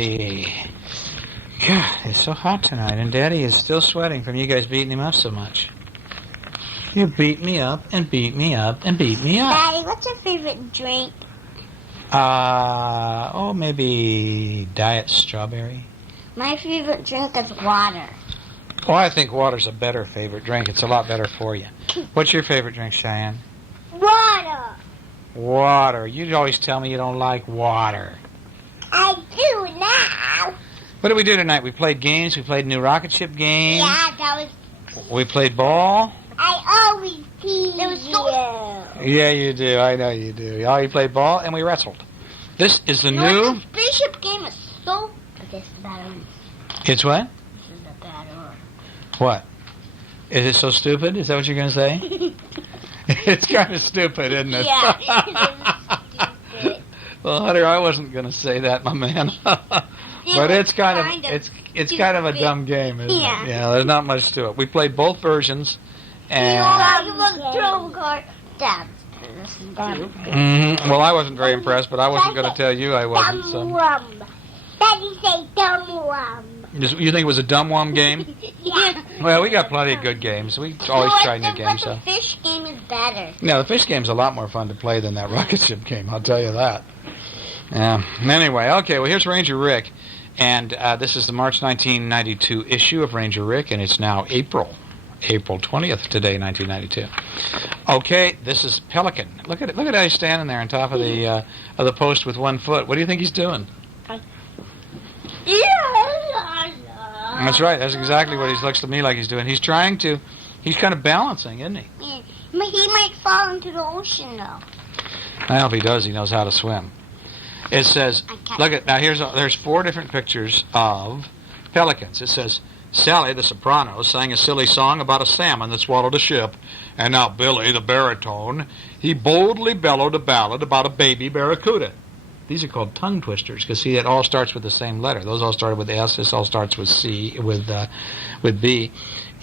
Hey. God, it's so hot tonight, and Daddy is still sweating from you guys beating him up so much. You beat me up and beat me up and beat me up. Daddy, what's your favorite drink? Maybe Diet Strawberry. My favorite drink is water. Well, I think water's a better favorite drink. It's a lot better for you. What's your favorite drink, Cheyenne? Water. Water. You always tell me you don't like water. I do now. What did we do tonight? We played games. We played a new rocket ship game. Yeah, that was... We played ball. I always tease you. Yeah, you do. I know you do. Oh, you played ball, and we wrestled. This is the new... The spaceship game is so... This is the bad one. It's what? This is the bad one. What? Is it so stupid? Is that what you're going to say? It's kind of stupid, isn't it? Yeah, it is stupid. Well, Hunter, I wasn't going to say that, my man. But it's kind of a dumb game, isn't it? Yeah, there's not much to it. We played both versions, and well, I wasn't very impressed, but I wasn't going to tell you I wasn't. So. Daddy say dumb rum. You think it was a dumb one game? Yeah. Well, we got plenty of good games. We always try new games. But the fish game is better. No, the fish game's a lot more fun to play than that rocket ship game. I'll tell you that. Yeah. Anyway, okay. Well, here's Ranger Rick. And this is the March 1992 issue of Ranger Rick, and it's now April 20th today, 1992. Okay, this is Pelican. Look at how he's standing there on top of the post with one foot. What do you think he's doing? That's right. That's exactly what he looks to me like he's doing. He's kind of balancing, isn't he? Yeah. He might fall into the ocean, though. Well, if he does, he knows how to swim. It says, there's 4 different pictures of pelicans. It says, Sally, the soprano, sang a silly song about a salmon that swallowed a ship. And now Billy, the baritone, he boldly bellowed a ballad about a baby barracuda. These are called tongue twisters, because, see, it all starts with the same letter. Those all started with S. This all starts with C, with B.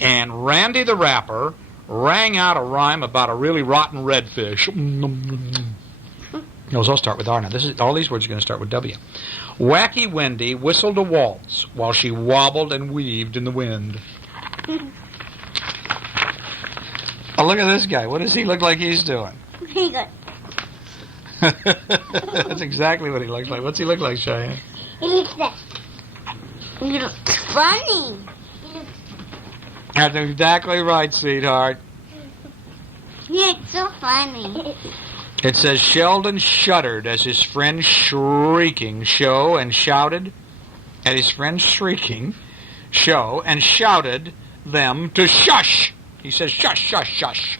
And Randy the rapper rang out a rhyme about a really rotten redfish. Those all start with R now. All these words are going to start with W. Wacky Wendy whistled a waltz while she wobbled and weaved in the wind. Oh, look at this guy. What does he look like he's doing? Pretty good. That's exactly what he looks like. What's he look like, Cheyenne? He looks this. He looks funny. That's exactly right, sweetheart. Yeah, it's so funny. It says, Sheldon shuddered as his friend shrieking show and shouted at his friend shrieking show and shouted them to shush. He says, shush, shush, shush.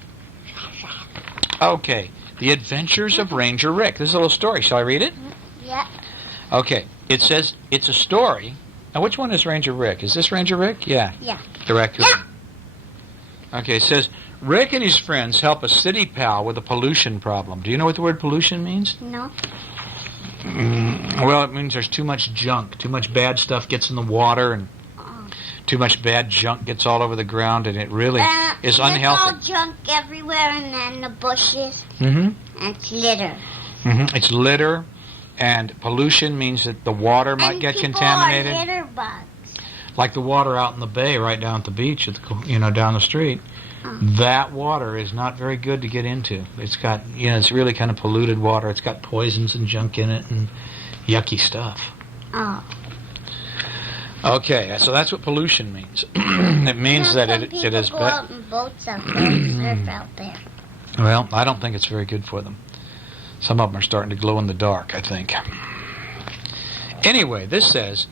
Okay. The Adventures of Ranger Rick. This is a little story. Shall I read it? Yeah. Okay. It says it's a story. Now, which one is Ranger Rick? Is this Ranger Rick? Yeah. Yeah. The raccoon. Yeah. Okay. It says Rick and his friends help a city pal with a pollution problem. Do you know what the word pollution means? No. Well, it means there's too much junk. Too much bad stuff gets in the water, and too much bad junk gets all over the ground, and it really is unhealthy. There's all junk everywhere, and then the bushes. Mm-hmm. And it's litter. Mm-hmm. It's litter, and pollution means that the water might get contaminated. Are litter bugs. Like the water out in the bay, right down at the beach, down the street. That water is not very good to get into. It's got, it's really kind of polluted water. It's got poisons and junk in it and yucky stuff. Oh. Okay, so that's what pollution means. It means that it is go out in boats out there and surf out there. Well, I don't think it's very good for them. Some of them are starting to glow in the dark, I think. Anyway, this says,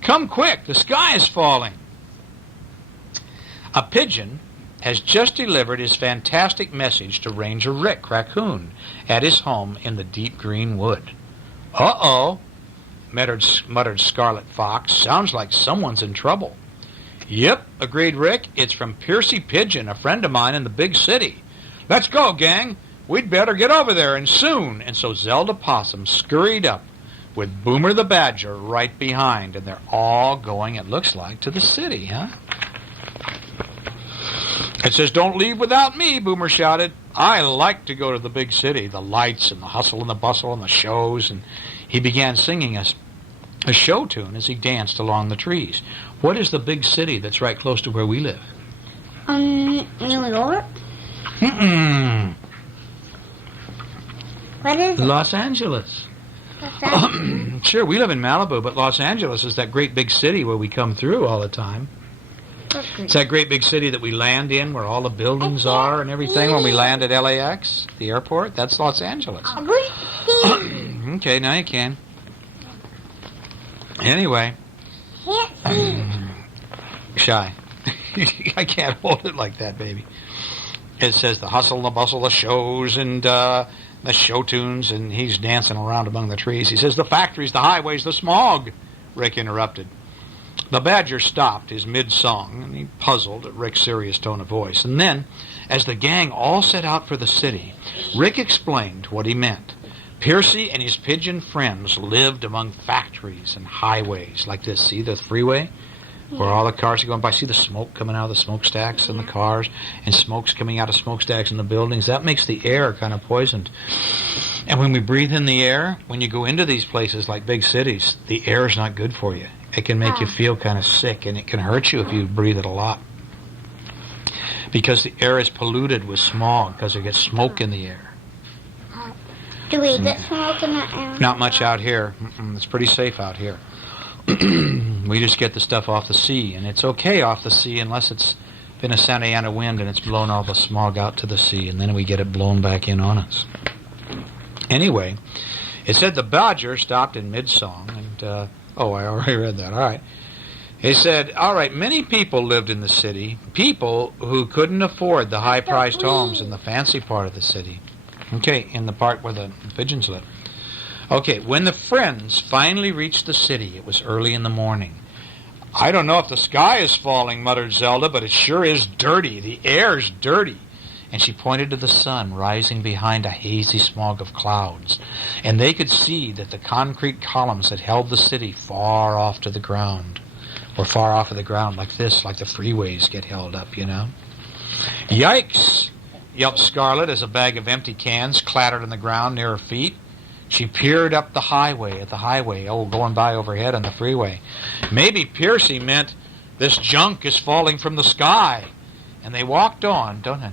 come quick, the sky is falling. A pigeon has just delivered his fantastic message to Ranger Rick Raccoon at his home in the deep green wood. Uh-oh, muttered Scarlet Fox. Sounds like someone's in trouble. Yep, agreed Rick. It's from Piercy Pigeon, a friend of mine in the big city. Let's go, gang. We'd better get over there, and soon. And so Zelda Possum scurried up with Boomer the Badger right behind, and they're all going, it looks like, to the city, huh? It says, don't leave without me, Boomer shouted. I like to go to the big city, the lights and the hustle and the bustle and the shows. And he began singing a show tune as he danced along the trees. What is the big city that's right close to where we live? New York? Mm-mm. What is it? Los Angeles. What's that? Sure, we live in Malibu, but Los Angeles is that great big city where we come through all the time. It's that great big city that we land in, where all the buildings are and everything. When we land at LAX, the airport, that's Los Angeles. Okay, now you can. Anyway. Shy. I can't hold it like that, baby. It says the hustle and the bustle, the shows and the show tunes, and he's dancing around among the trees. He says the factories, the highways, the smog. Rick interrupted. The badger stopped his mid-song, and he puzzled at Rick's serious tone of voice. And then, as the gang all set out for the city, Rick explained what he meant. Piercy and his pigeon friends lived among factories and highways like this. See the freeway? Where all the cars are going by. See the smoke coming out of the smokestacks in the cars, and smoke's coming out of smokestacks in the buildings. That makes the air kind of poisoned. And when we breathe in the air, when you go into these places like big cities, the air is not good for you. It can make you feel kind of sick, and it can hurt you if you breathe it a lot. Because the air is polluted with smog, because it gets smoke in the air. Do we get smoke in the air? Not much out here. It's pretty safe out here. We just get the stuff off the sea, and it's okay off the sea unless it's been a Santa Ana wind and it's blown all the smog out to the sea, and then we get it blown back in on us. Anyway, it said the badger stopped in mid-song, and, I already read that. All right. He said, all right, many people lived in the city, people who couldn't afford the high-priced homes in the fancy part of the city. Okay, in the part where the pigeons live. Okay, when the friends finally reached the city, it was early in the morning. I don't know if the sky is falling, muttered Zelda, but it sure is dirty. The air's dirty. And she pointed to the sun rising behind a hazy smog of clouds. And they could see that the concrete columns that held the city far off to the ground. Or far off of the ground like this, like the freeways get held up, you know. Yikes! Yelped Scarlet as a bag of empty cans clattered on the ground near her feet. She peered up the highway, going by overhead on the freeway. Maybe Piercy meant this junk is falling from the sky. And they walked on, don't they?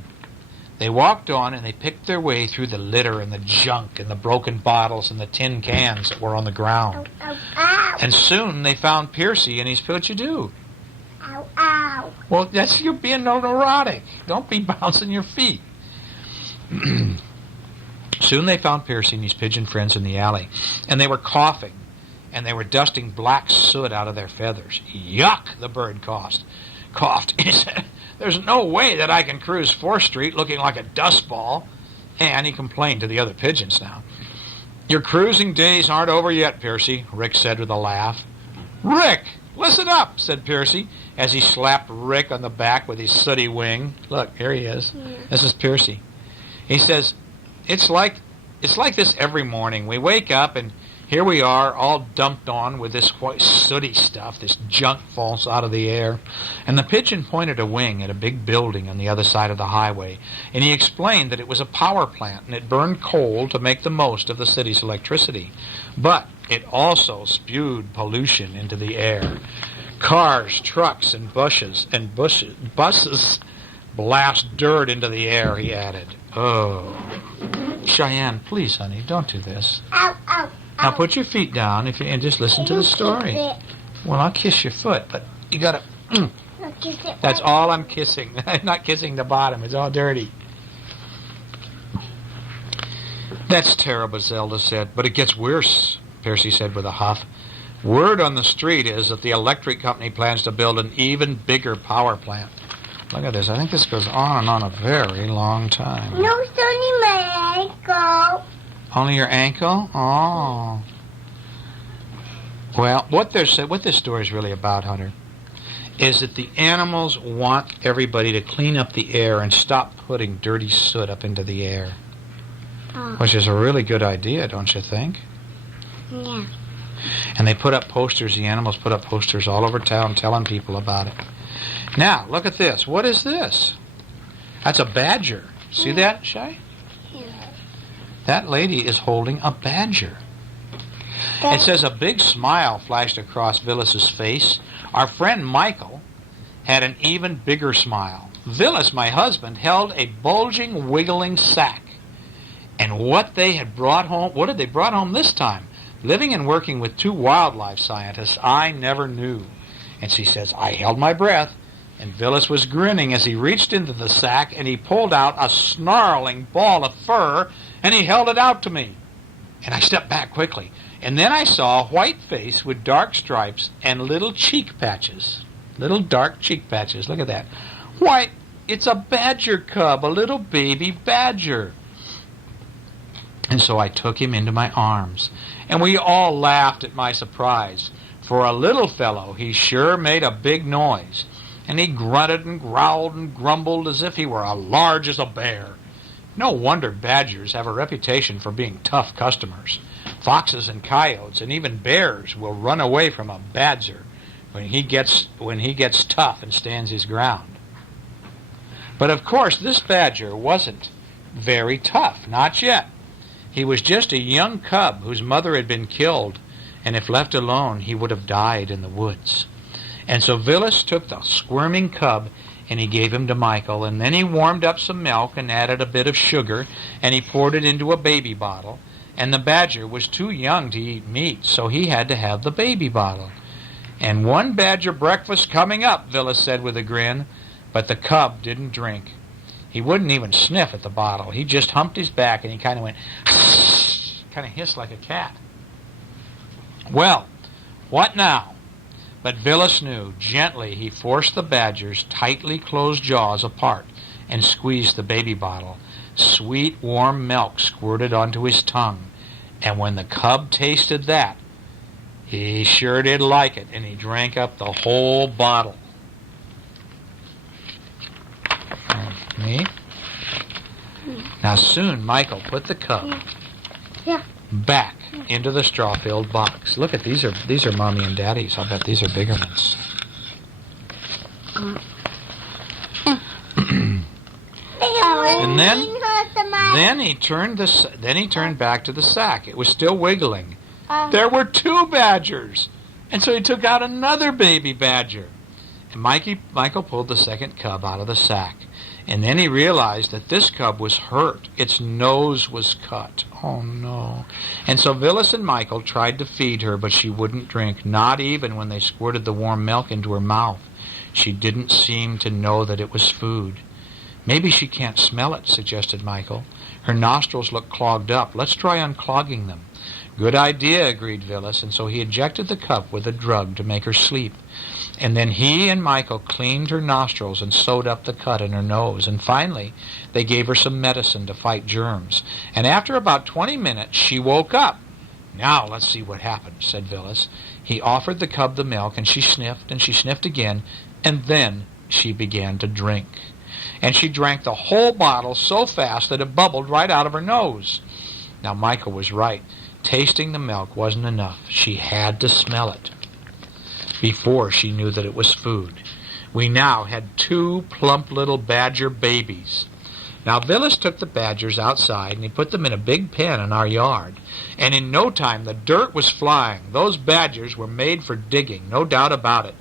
They walked on and they picked their way through the litter and the junk and the broken bottles and the tin cans that were on the ground. Ow, ow. And soon they found Piercy and he's, what'd you do? Ow, ow. Well, that's you being neurotic. Don't be bouncing your feet. Soon they found Piercy and his pigeon friends in the alley, and they were coughing, and they were dusting black soot out of their feathers. Yuck, the bird coughed. He said, there's no way that I can cruise 4th Street looking like a dust ball. And he complained to the other pigeons now. Your cruising days aren't over yet, Piercy, Rick said with a laugh. Rick, listen up, said Piercy, as he slapped Rick on the back with his sooty wing. Look, here he is. Yeah. This is Piercy. He says, It's like this every morning. We wake up and here we are all dumped on with this white sooty stuff. This junk falls out of the air. And the pigeon pointed a wing at a big building on the other side of the highway. And he explained that it was a power plant and it burned coal to make the most of the city's electricity. But it also spewed pollution into the air. Cars, trucks, and buses blast dirt into the air, he added. Oh. Cheyenne, please, honey, don't do this. Ow, ow, Now ow. put your feet down and just listen to the story. Well, I'll kiss your foot, but you gotta... That's all I'm kissing. I'm not kissing the bottom. It's all dirty. That's terrible, Zelda said, but it gets worse, Piercy said with a huff. Word on the street is that the electric company plans to build an even bigger power plant. Look at this. I think this goes on and on a very long time. No, it's only my ankle. Only your ankle? Oh. Well, what this story is really about, Hunter, is that the animals want everybody to clean up the air and stop putting dirty soot up into the air. Oh. Which is a really good idea, don't you think? Yeah. And they put up posters, the animals put up posters all over town telling people about it. Now, look at this. What is this? That's a badger. See that, Shay? Yeah. That lady is holding a badger. It says a big smile flashed across Villas's face. Our friend Michael had an even bigger smile. Villas, my husband, held a bulging, wiggling sack. And what did they brought home this time? Living and working with 2 wildlife scientists, I never knew. And she says, I held my breath, and Villas was grinning as he reached into the sack and he pulled out a snarling ball of fur and he held it out to me. And I stepped back quickly. And then I saw a white face with dark stripes and little cheek patches. Little dark cheek patches. Look at that. Why, it's a badger cub, a little baby badger. And so I took him into my arms. And we all laughed at my surprise. For a little fellow, he sure made a big noise. And he grunted and growled and grumbled as if he were as large as a bear. No wonder badgers have a reputation for being tough customers. Foxes and coyotes and even bears will run away from a badger when he gets tough and stands his ground. But of course, this badger wasn't very tough, not yet. He was just a young cub whose mother had been killed, and if left alone, he would have died in the woods. And so Villas took the squirming cub and he gave him to Michael, and then he warmed up some milk and added a bit of sugar, and he poured it into a baby bottle. And the badger was too young to eat meat, so he had to have the baby bottle. And one badger breakfast coming up, Villas said with a grin, but the cub didn't drink. He wouldn't even sniff at the bottle. He just humped his back and he kind of went, kind of hissed like a cat. Well, what now? But Villas knew. Gently he forced the badger's tightly closed jaws apart and squeezed the baby bottle. Sweet, warm milk squirted onto his tongue. And when the cub tasted that, he sure did like it, and he drank up the whole bottle. Me? Now soon Michael put the cub back into the straw-filled box. Look at these are Mommy and Daddy's. I'll bet these are bigger ones. And then he turned back to the sack. It was still wiggling. There were 2 badgers, and so he took out another baby badger. And Michael pulled the second cub out of the sack. And then he realized that this cub was hurt. Its nose was cut. Oh, no. And so Villas and Michael tried to feed her, but she wouldn't drink, not even when they squirted the warm milk into her mouth. She didn't seem to know that it was food. Maybe she can't smell it, suggested Michael. Her nostrils look clogged up. Let's try unclogging them. Good idea, agreed Villas, and so he injected the cub with a drug to make her sleep. And then he and Michael cleaned her nostrils and sewed up the cut in her nose. And finally, they gave her some medicine to fight germs. And after about 20 minutes, she woke up. Now let's see what happened, said Villas. He offered the cub the milk, and she sniffed again, and then she began to drink. And she drank the whole bottle so fast that it bubbled right out of her nose. Now Michael was right. Tasting the milk wasn't enough. She had to smell it before she knew that it was food. We now had 2 plump little badger babies. Now Villas took the badgers outside and he put them in a big pen in our yard. And in no time the dirt was flying. Those badgers were made for digging, no doubt about it.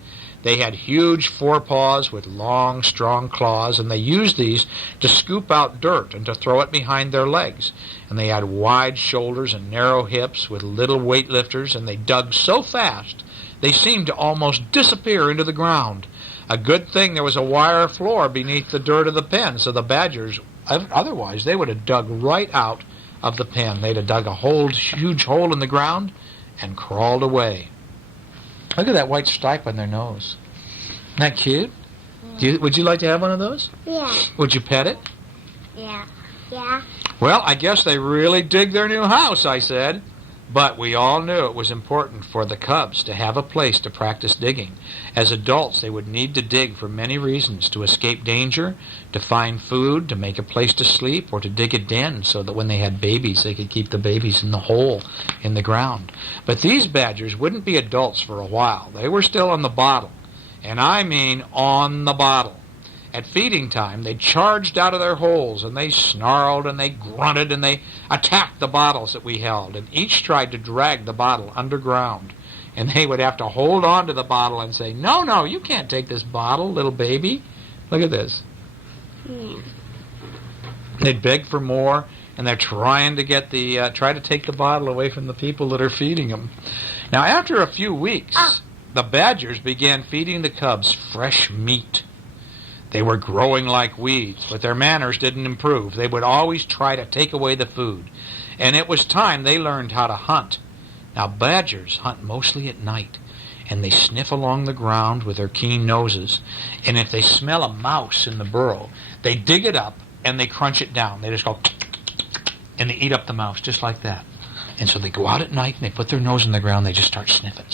They had huge forepaws with long, strong claws, and they used these to scoop out dirt and to throw it behind their legs. And they had wide shoulders and narrow hips with little weightlifters, and they dug so fast they seemed to almost disappear into the ground. A good thing there was a wire floor beneath the dirt of the pen, so the badgers, otherwise they would have dug right out of the pen. They'd have dug a huge hole in the ground and crawled away. Look at that white stripe on their nose. Isn't that cute? Would you like to have one of those? Yeah. Would you pet it? Yeah. Yeah. Well, I guess they really dig their new house, I said. But we all knew it was important for the cubs to have a place to practice digging. As adults, they would need to dig for many reasons: to escape danger, to find food, to make a place to sleep, or to dig a den so that when they had babies, they could keep the babies in the hole in the ground. But these badgers wouldn't be adults for a while. They were still on the bottle. And I mean on the bottle. at feeding time, they charged out of their holes, and they snarled, and they grunted, and they attacked the bottles that we held, and each tried to drag the bottle underground. And they would have to hold on to the bottle and say, "No, no, you can't take this bottle, little baby." Look at this. Yeah. They'd beg for more, and they're trying to get try to take the bottle away from the people that are feeding them. Now, after a few weeks, the badgers began feeding the cubs fresh meat. They were growing like weeds, but their manners didn't improve. They would always try to take away the food. And it was time they learned how to hunt. Now, badgers hunt mostly at night, and they sniff along the ground with their keen noses. And if they smell a mouse in the burrow, they dig it up and they crunch it down. They just go, and they eat up the mouse just like that. And so they go out at night and they put their nose in the ground. They just start sniffing,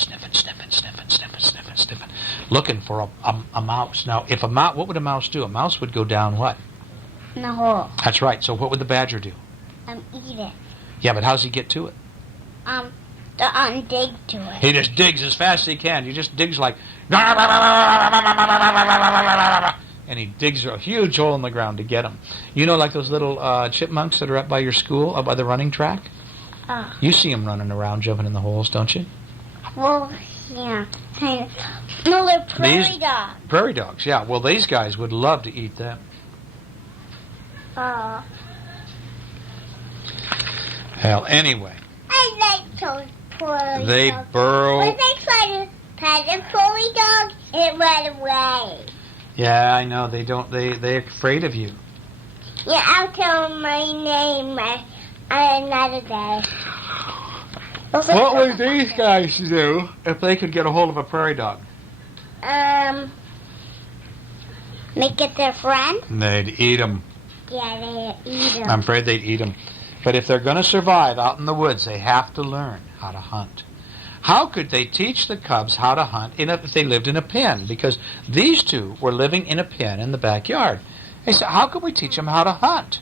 looking for a mouse. Now, if a mouse, what would a mouse do? A mouse would go down what? In the hole. That's right. So what would the badger do? Eat it. Yeah, but how does he get to it? Dig to it. He just digs as fast as he can. He just digs like, and he digs a huge hole in the ground to get them. You know, like those little chipmunks that are up by your school, up by the running track? You see them running around, jumping in the holes, don't you? Well, yeah. No, they're prairie dogs. Prairie dogs, yeah. Well, these guys would love to eat them. Hell, anyway. I like those prairie they dogs. burrow. When they try to pet a prairie dog, it ran away. Yeah, I know. They don't. They're afraid of you. Yeah, I'll tell them my name another day. What would these guys do if they could get a hold of a prairie dog? Make it their friend? They'd eat them. Yeah, they eat them. I'm afraid they'd eat them. But if they're going to survive out in the woods, they have to learn how to hunt. How could they teach the cubs how to hunt if they lived in a pen? Because these two were living in a pen in the backyard. They said, how could we teach them how to hunt?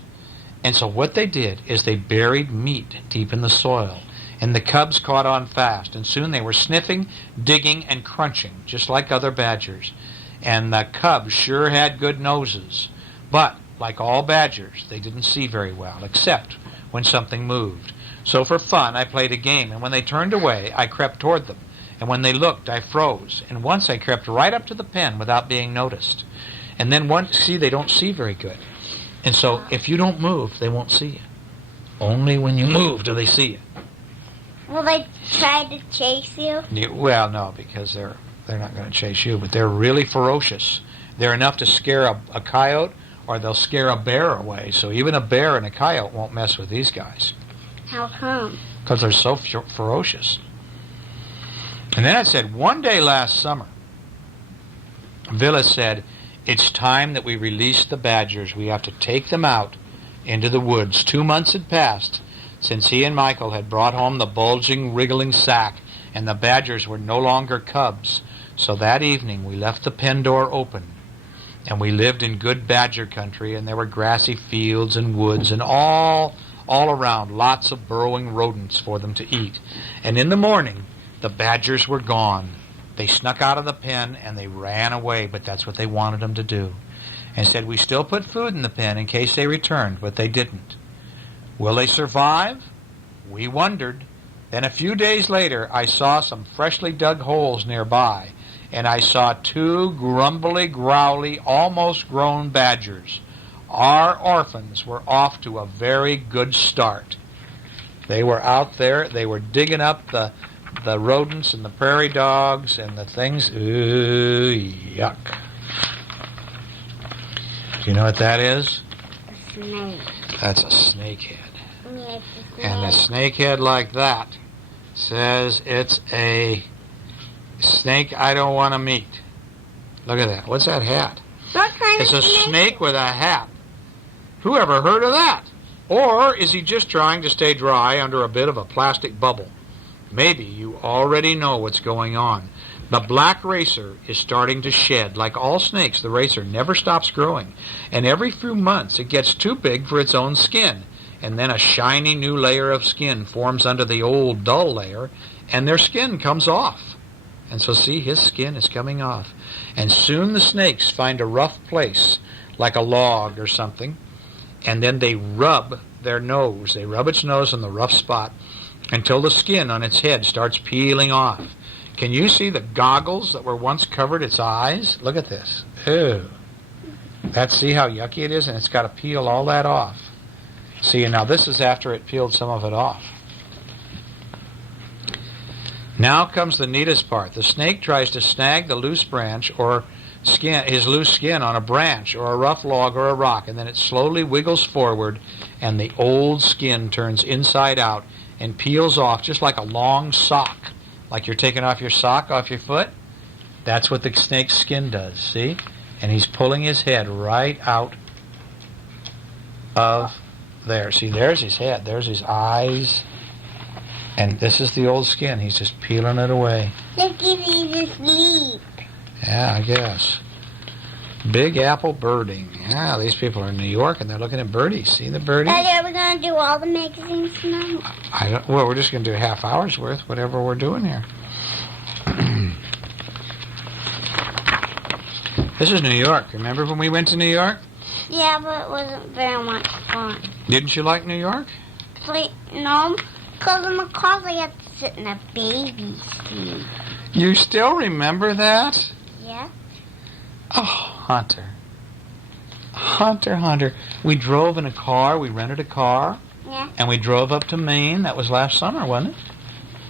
And so what they did is they buried meat deep in the soil. And the cubs caught on fast. And soon they were sniffing, digging, and crunching, just like other badgers. And the cubs sure had good noses. But, like all badgers, they didn't see very well, except when something moved. So for fun, I played a game, and when they turned away, I crept toward them. And when they looked, I froze. And once I crept right up to the pen without being noticed. And then they don't see very good. And so if you don't move, they won't see you. Only when you move do they see you. Will they try to chase you? Well, no, because they're not going to chase you, but they're really ferocious. They're enough to scare a coyote, or they'll scare a bear away. So even a bear and a coyote won't mess with these guys. How come? Because they're so ferocious. And then it said, one day last summer, Villa said, it's time that we release the badgers. We have to take them out into the woods. 2 months had passed since he and Michael had brought home the bulging, wriggling sack, and the badgers were no longer cubs. So that evening we left the pen door open, and we lived in good badger country, and there were grassy fields and woods, and all around lots of burrowing rodents for them to eat. And in the morning, the badgers were gone. They snuck out of the pen and they ran away, but that's what they wanted them to do. And said, we still put food in the pen in case they returned, but they didn't. Will they survive? We wondered. Then a few days later, I saw some freshly dug holes nearby, and I saw 2 grumbly, growly, almost grown badgers. Our orphans were off to a very good start. They were out there, they were digging up the rodents and the prairie dogs and the things. Ooh, yuck. Do you know what that is? A snake. That's a snakehead. Yeah, it's a snake. And a snakehead like that says it's a snake I don't want to meet. Look at that. What's that hat? What kind It's of a snake with a hat. Who ever heard of that? Or is he just trying to stay dry under a bit of a plastic bubble? Maybe you already know what's going on. The black racer is starting to shed. Like all snakes, the racer never stops growing. And every few months it gets too big for its own skin. And then a shiny new layer of skin forms under the old dull layer, and their skin comes off. And so see, his skin is coming off. And soon the snakes find a rough place, like a log or something, and then they rub their nose. They rub its nose on the rough spot until the skin on its head starts peeling off. Can you see the goggles that were once covered its eyes? Look at this. Ew. See how yucky it is? And it's got to peel all that off. See, and now this is after it peeled some of it off. Now comes the neatest part. The snake tries to snag the loose branch or his loose skin on a branch or a rough log or a rock, and then it slowly wiggles forward, and the old skin turns inside out and peels off just like a long sock, like you're taking off your sock off your foot. That's what the snake's skin does, see? And he's pulling his head right out of there. See, there's his head. There's his eyes. And this is the old skin. He's just peeling it away. Look at me sleep. Yeah, I guess. Big apple birding. Yeah, these people are in New York and they're looking at birdies. See the birdies? Daddy, are we going to do all the magazines tonight? Well, we're just going to do a half hour's worth, whatever we're doing here. This is New York. Remember when we went to New York? Yeah, but it wasn't very much fun. Didn't you like New York? No, because in the car I had to sit in a baby seat. You still remember that? Yeah. Oh, Hunter. Hunter. We drove in a car. We rented a car. Yeah. And we drove up to Maine. That was last summer, wasn't it?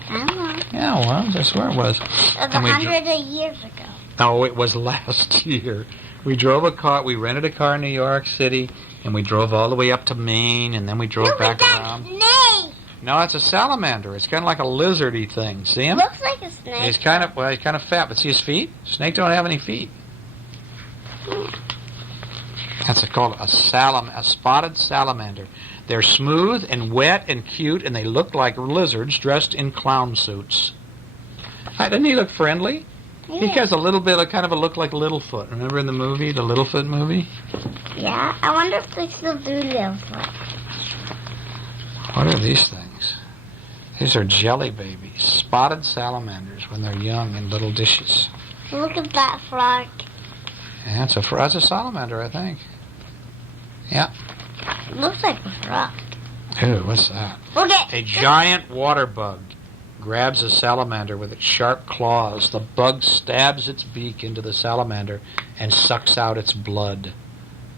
I don't know. Yeah, well, that's where it was. It was 100 years ago. No, it was last year. We drove a car. We rented a car in New York City, and we drove all the way up to Maine, and then we drove back around. Snake. No, it's a salamander. It's kind of like a lizardy thing. See him? Looks like a snake. He's kind of fat, but see his feet? Snake don't have any feet. That's called a spotted salamander. They're smooth and wet and cute, and they look like lizards dressed in clown suits. Doesn't he look friendly? Yeah. He has a little bit of kind of a look like Littlefoot. Remember in the movie, the Littlefoot movie? Yeah, I wonder if they still do Littlefoot. What are these things? These are jelly babies, spotted salamanders when they're young in little dishes. Look at that frog. Yeah, that's a salamander, I think. Yeah. It looks like a frog. Ooh, what's that? Look at A giant water bug grabs a salamander with its sharp claws. The bug stabs its beak into the salamander and sucks out its blood.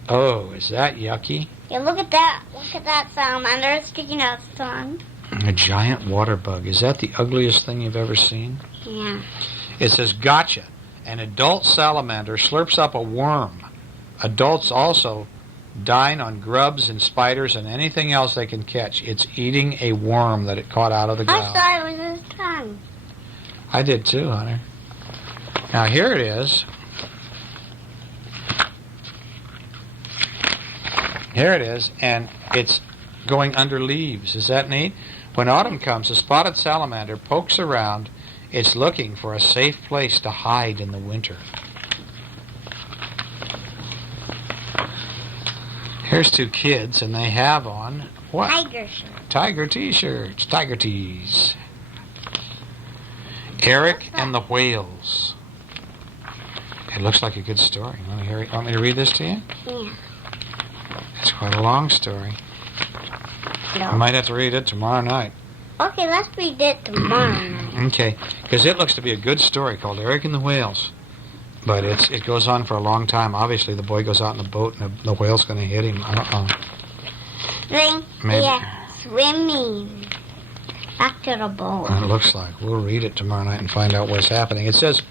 Oh, is that yucky? Yeah, look at that. Look at that salamander. It's sticking out its tongue. A giant water bug. Is that the ugliest thing you've ever seen? Yeah. It says, gotcha. An adult salamander slurps up a worm. Adults also dine on grubs and spiders and anything else they can catch. It's eating a worm that it caught out of the ground. I thought it was his tongue. I did too, Hunter. Now here it is. Here it is, and it's going under leaves. Is that neat? When autumn comes, a spotted salamander pokes around. It's looking for a safe place to hide in the winter. Here's two kids, and they have on what? Tiger shirt. Tiger T-shirts. Tiger tees. Eric and the Whales. It looks like a good story. Want me to read this to you? Yeah. It's quite a long story. No. I might have to read it tomorrow night. Okay, let's read it tomorrow night. Okay, because it looks to be a good story called Eric and the Whales. But it goes on for a long time. Obviously, the boy goes out in the boat and the whale's going to hit him. I don't know. Maybe. Yeah, swimming. Back to the boat. It looks like. We'll read it tomorrow night and find out what's happening. It says,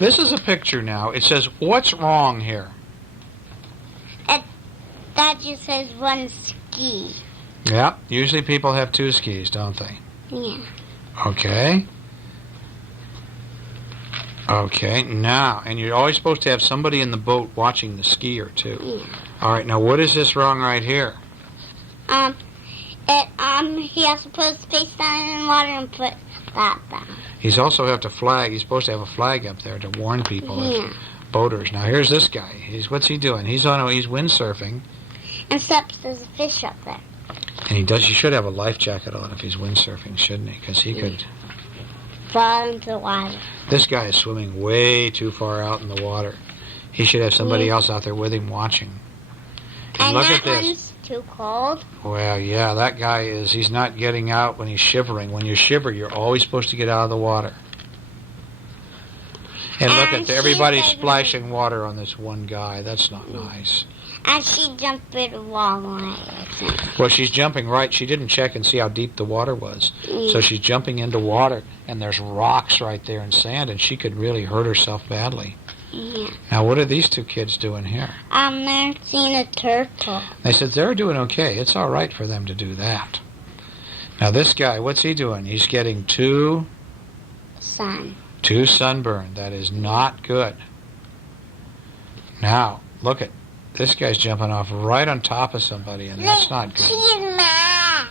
this is a picture now. It says, what's wrong here? That just says one ski. Yeah, usually people have two skis, don't they? Yeah. Okay. Okay, now, and you're always supposed to have somebody in the boat watching the skier, too. Yeah. All right, now what is this wrong right here? He has to put his face down in the water and put that down. He's also have to flag. He's supposed to have a flag up there to warn people. Yeah. Boaters. Now here's this guy. What's he doing? He's windsurfing. And steps there's a fish up there. And he should have a life jacket on if he's windsurfing, shouldn't he? Because he could. fall into the water. This guy is swimming way too far out in the water. He should have somebody else out there with him watching. And look that at this. one's too cold. Well, yeah, that guy he's not getting out when he's shivering. When you shiver, you're always supposed to get out of the water. And look at everybody splashing water on this one guy. That's not nice. And she jumped in the water. Well, she's jumping right. She didn't check and see how deep the water was. So she's jumping into water, and there's rocks right there and sand, and she could really hurt herself badly. Yeah. Now, what are these two kids doing here? They're seeing a turtle. They said they're doing okay. It's all right for them to do that. Now, this guy, what's he doing? He's getting too sunburned. That is not good. Now, look at this guy's jumping off right on top of somebody, and that's not good. She's mad.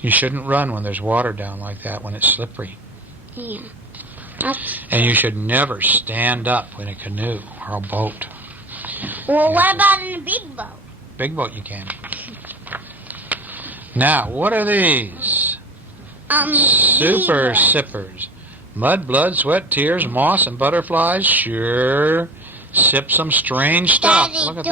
You shouldn't run when there's water down like that, when it's slippery. Yeah. And you should never stand up in a canoe or a boat. Well, what about in a big boat? Big boat you can. Now, what are these? Super sippers. Mud, blood, sweat, tears, moss, and butterflies. Sure. Sip some strange stuff. Daddy, Look at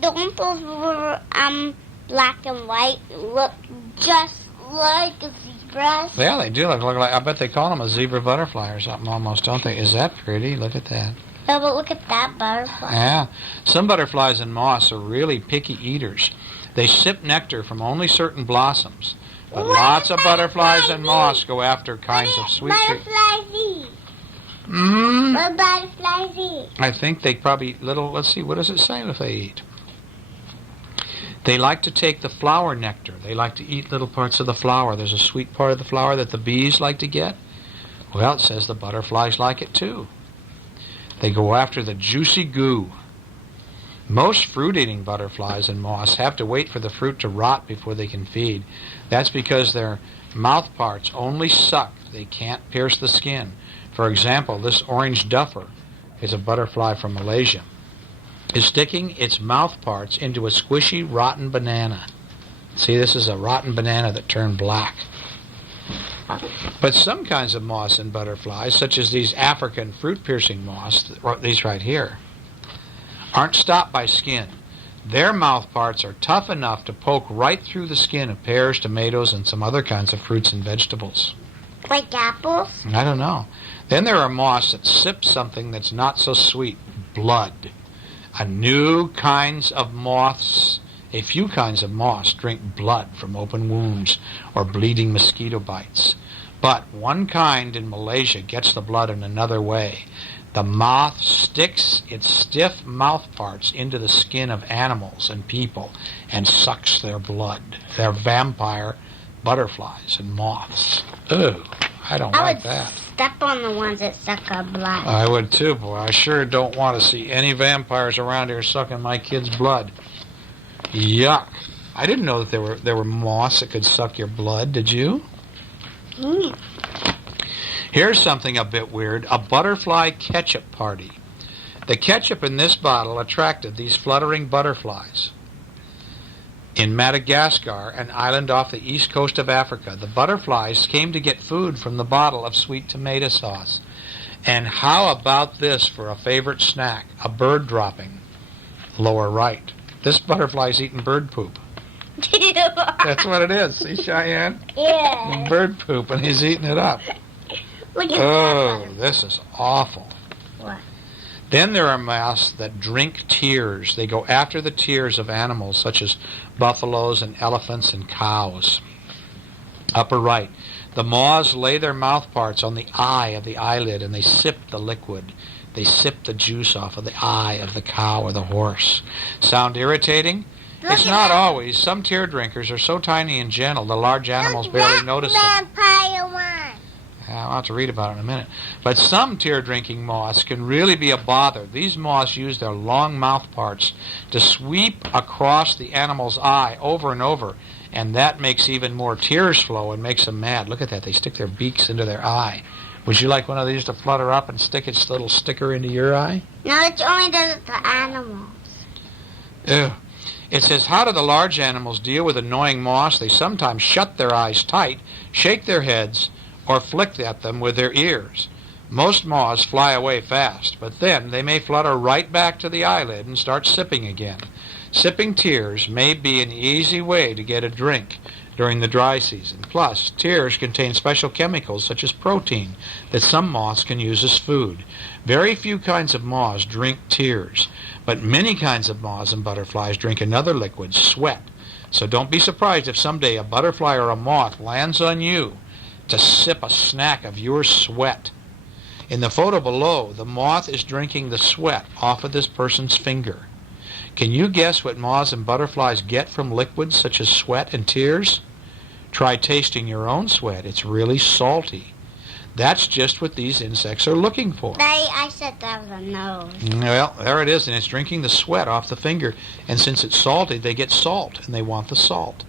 don't those black and white look just like a zebra? Yeah, they do look like, I bet they call them a zebra butterfly or something almost, don't they? Is that pretty? Look at that. Yeah, but look at that butterfly. Yeah. Some butterflies and moths are really picky eaters. They sip nectar from only certain blossoms. But lots of butterflies and moths go after kinds of sweet trees. Butterflies eat. What butterflies eat? I think they probably let's see, what does it say if they eat? They like to take the flower nectar. They like to eat little parts of the flower. There's a sweet part of the flower that the bees like to get. Well, it says the butterflies like it too. They go after the juicy goo. Most fruit-eating butterflies and moths have to wait for the fruit to rot before they can feed. That's because their mouth parts only suck. They can't pierce the skin. For example, this orange duffer is a butterfly from Malaysia. Is sticking its mouth parts into a squishy, rotten banana. See, this is a rotten banana that turned black. But some kinds of moths and butterflies, such as these African fruit-piercing moths, these right here, aren't stopped by skin. Their mouth parts are tough enough to poke right through the skin of pears, tomatoes, and some other kinds of fruits and vegetables. Like apples? I don't know. Then there are moths that sip something that's not so sweet, blood. A few kinds of moths drink blood from open wounds or bleeding mosquito bites. But one kind in Malaysia gets the blood in another way. The moth sticks its stiff mouth parts into the skin of animals and people and sucks their blood. They're vampire butterflies and moths. Ooh, I don't like that. I would step on the ones that suck our blood. I would too, boy. I sure don't want to see any vampires around here sucking my kid's blood. Yuck. I didn't know that there were moths that could suck your blood. Did you? Mm. Here's something a bit weird. A butterfly ketchup party. The ketchup in this bottle attracted these fluttering butterflies. In Madagascar, an island off the east coast of Africa, the butterflies came to get food from the bottle of sweet tomato sauce. And how about this for a favorite snack? A bird dropping. Lower right. This butterfly's eating bird poop. That's what it is. See, Cheyenne? Yeah. Bird poop, and he's eating it up. Oh, this is awful. What? Then there are moths that drink tears. They go after the tears of animals such as buffaloes and elephants and cows. Upper right. The moths lay their mouth parts on the eye of the eyelid and they sip the liquid. They sip the juice off of the eye of the cow or the horse. Sound irritating? It's not always. Some tear drinkers are so tiny and gentle the large animals barely notice them. I'll have to read about it in a minute. But some tear-drinking moths can really be a bother. These moths use their long mouth parts to sweep across the animal's eye over and over, and that makes even more tears flow and makes them mad. Look at that. They stick their beaks into their eye. Would you like one of these to flutter up and stick its little sticker into your eye? No, it only does it to animals. Ew. It says, how do the large animals deal with annoying moths? They sometimes shut their eyes tight, shake their heads, or flick at them with their ears. Most moths fly away fast, but then they may flutter right back to the eyelid and start sipping again. Sipping tears may be an easy way to get a drink during the dry season. Plus, tears contain special chemicals such as protein that some moths can use as food. Very few kinds of moths drink tears, but many kinds of moths and butterflies drink another liquid, sweat. So don't be surprised if someday a butterfly or a moth lands on you to sip a snack of your sweat. In the photo below, the moth is drinking the sweat off of this person's finger. Can you guess what moths and butterflies get from liquids such as sweat and tears? Try tasting your own sweat. It's really salty. That's just what these insects are looking for. I said that was a nose. Well, there it is, and it's drinking the sweat off the finger. And since it's salty, they get salt, and they want the salt.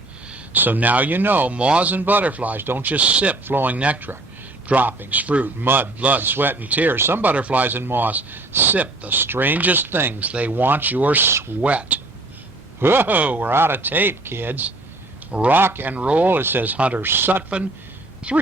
So now you know moths and butterflies don't just sip flowing nectar. Droppings, fruit, mud, blood, sweat, and tears. Some butterflies and moths sip the strangest things. They want your sweat. Whoa, we're out of tape, kids. Rock and roll, it says Hunter Sutphen. 3